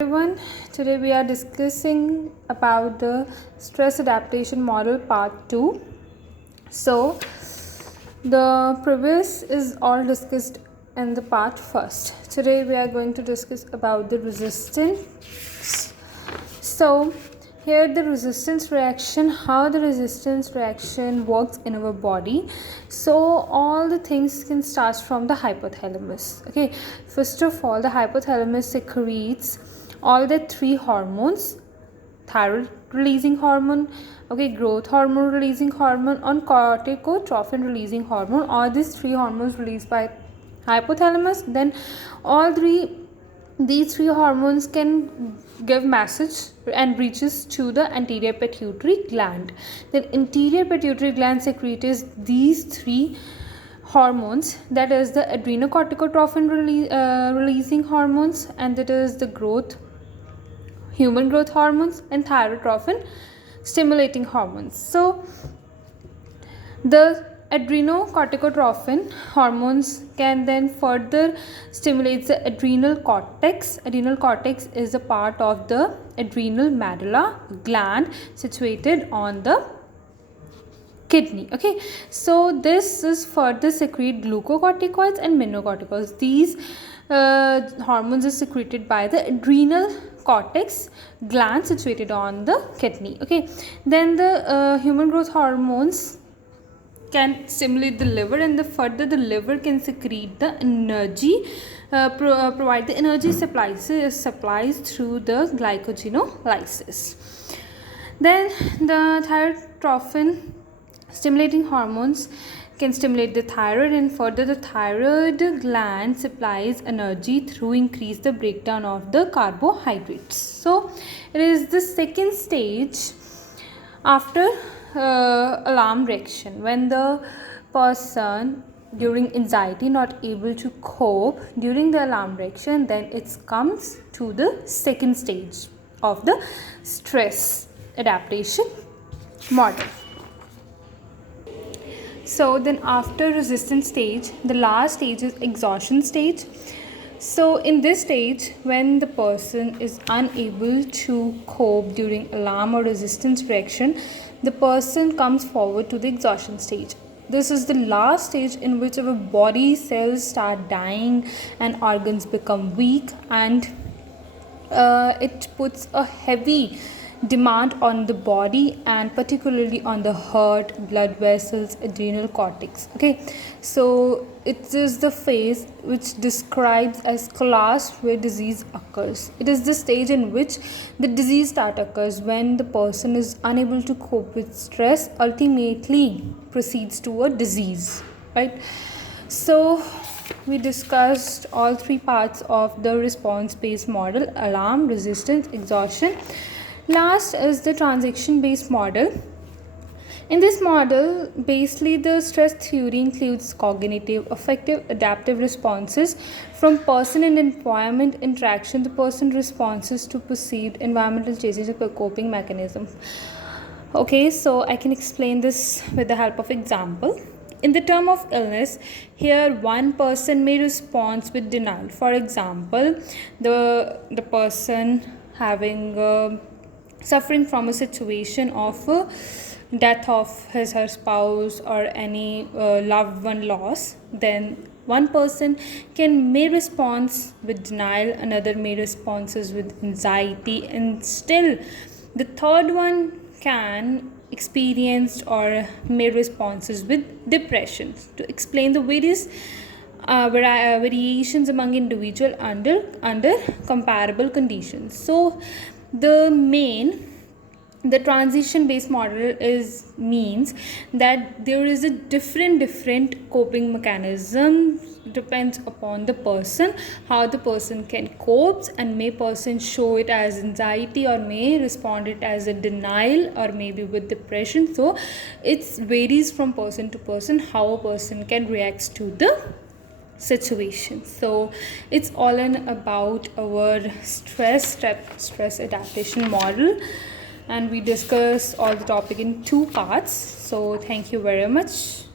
Everyone, today we are discussing about the stress adaptation model part 2. So the previous is all discussed in the part first. Today we are going to discuss about the resistance. So here the resistance reaction, how the resistance reaction works in our body. So all the things can start from the hypothalamus. Okay, first of all, the hypothalamus secretes all the three hormones: thyroid releasing hormone, okay, growth hormone releasing hormone, and corticotrophin releasing hormone. All these three hormones released by hypothalamus. Then these three hormones can give message and reaches to the anterior pituitary gland. Then anterior pituitary gland secretes these three hormones, that is the adrenocorticotrophin releasing hormones, and that is the human growth hormones, and thyrotrophin stimulating hormones. So the adrenocorticotrophin hormones can then further stimulate the adrenal cortex. Adrenal cortex is a part of the adrenal medulla gland situated on the kidney. Okay, so this is further secrete glucocorticoids and mineralocorticoids. These hormones are secreted by the adrenal cortex gland situated on the kidney. Okay, then the human growth hormones can stimulate the liver, and further the liver can secrete the energy, provide the energy supplies through the glycogenolysis. Then the thyrotrophin stimulating hormones can stimulate the thyroid, and further the thyroid gland supplies energy through increase the breakdown of the carbohydrates. So it is the second stage after alarm reaction, when the person during anxiety not able to cope during the alarm reaction, then it comes to the second stage of the stress adaptation model. So then after resistance stage, the last stage is exhaustion stage. So in this stage, when the person is unable to cope during alarm or resistance reaction, the person comes forward to the exhaustion stage. This is the last stage in which our body cells start dying and organs become weak, and it puts a heavy demand on the body, and particularly on the heart, blood vessels, adrenal cortex. Okay, so it is the phase which describes as class where disease occurs. It is the stage in which the disease occurs, when the person is unable to cope with stress, ultimately proceeds to a disease, right? So we discussed all three parts of the response based model: alarm, resistance, exhaustion. Last is the transaction based model. In this model, basically the stress theory includes cognitive, affective, adaptive responses from person and environment interaction. The person responses to perceived environmental changes and coping mechanism. Okay, so I can explain this with the help of example. In the term of illness, here one person may respond with denial. For example, the person having suffering from a situation of death of her spouse or any loved one loss, then one person may respond with denial, another may respond with anxiety, and still the third one can experience or may responses with depression. To explain the various variations among individual under comparable conditions. So the transition based model means that there is a different coping mechanism, depends upon the person how the person can cope, and may person show it as anxiety or may respond it as a denial or maybe with depression. So it varies from person to person how a person can react to the situation. So it's all in about our stress adaptation model, and we discuss all the topic in two parts. So thank you very much.